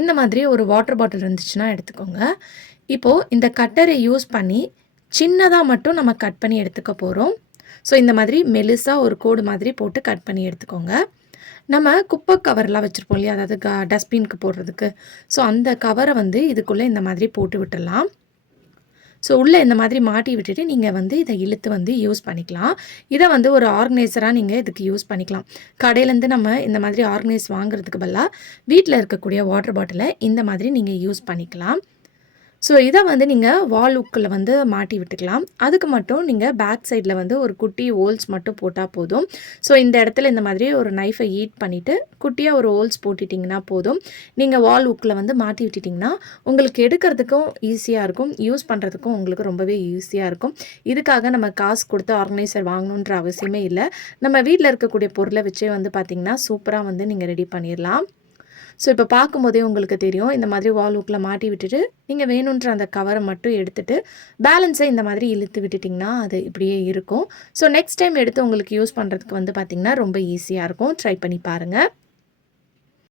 இந்த மாதிரி ஒரு வாட்டர் பாட்டில் இருந்துச்சுன்னா எடுத்துக்கோங்க. இப்போது இந்த கட்டரை யூஸ் பண்ணி சின்னதாக மட்டும் நம்ம கட் பண்ணி எடுத்துக்க போகிறோம். ஸோ இந்த மாதிரி மெலிசா ஒரு கோடு மாதிரி போட்டு கட் பண்ணி எடுத்துக்கோங்க. நம்ம குப்பை கவர்லாம் வச்சுருப்போம் இல்லையா, அதாவது டஸ்ட்பினுக்கு போடுறதுக்கு. ஸோ அந்த கவரை வந்து இதுக்குள்ளே இந்த மாதிரி போட்டு விட்டுடலாம். ஸோ உள்ளே இந்த மாதிரி மாட்டி விட்டுட்டு நீங்கள் வந்து இதை இழுத்து வந்து யூஸ் பண்ணிக்கலாம். இதை வந்து ஒரு ஆர்கனைசராக நீங்கள் இதுக்கு யூஸ் பண்ணிக்கலாம். கடையிலேருந்து நம்ம இந்த மாதிரி ஆர்கனைஸ் வாங்குறதுக்கு பதிலாக வீட்டில் இருக்கக்கூடிய வாட்டர் பாட்டிலை இந்த மாதிரி நீங்கள் யூஸ் பண்ணிக்கலாம். ஸோ இதை வந்து நீங்கள் வால் ஹுக்கில் வந்து மாட்டி விட்டுக்கலாம். அதுக்கு மட்டும் நீங்கள் பேக் சைடில் வந்து ஒரு குட்டி ஹோல்ஸ் மட்டும் போட்டால் போதும். ஸோ இந்த இடத்துல இந்த மாதிரி ஒரு நைஃபை ஹீட் பண்ணிவிட்டு குட்டியாக ஒரு ஹோல்ஸ் போட்டுட்டிங்கன்னா போதும். நீங்கள் வால் ஹுக்கில் வந்து மாட்டி விட்டுட்டிங்கன்னா உங்களுக்கு எடுக்கிறதுக்கும் ஈஸியாக இருக்கும், யூஸ் பண்ணுறதுக்கும் உங்களுக்கு ரொம்பவே ஈஸியாக இருக்கும். இதுக்காக நம்ம காசு கொடுத்து ஆர்கனைசர் வாங்கணுன்ற அவசியமே இல்லை. நம்ம வீட்டில் இருக்கக்கூடிய பொருளை வச்சே வந்து பார்த்திங்கன்னா சூப்பராக வந்து நீங்கள் ரெடி பண்ணிடலாம். ஸோ இப்போ பார்க்கும்போதே உங்களுக்கு தெரியும், இந்த மாதிரி வால் ஹூக்கில் மாட்டி விட்டுட்டு நீங்கள் வேணுன்ற அந்த கவரை மட்டும் எடுத்துகிட்டு பேலன்ஸை இந்த மாதிரி இழுத்து விட்டுட்டிங்கன்னா அது இப்படியே இருக்கும். ஸோ நெக்ஸ்ட் டைம் எடுத்து உங்களுக்கு யூஸ் பண்ணுறதுக்கு வந்து பார்த்திங்கன்னா ரொம்ப ஈஸியாக இருக்கும். ட்ரை பண்ணி பாருங்கள்.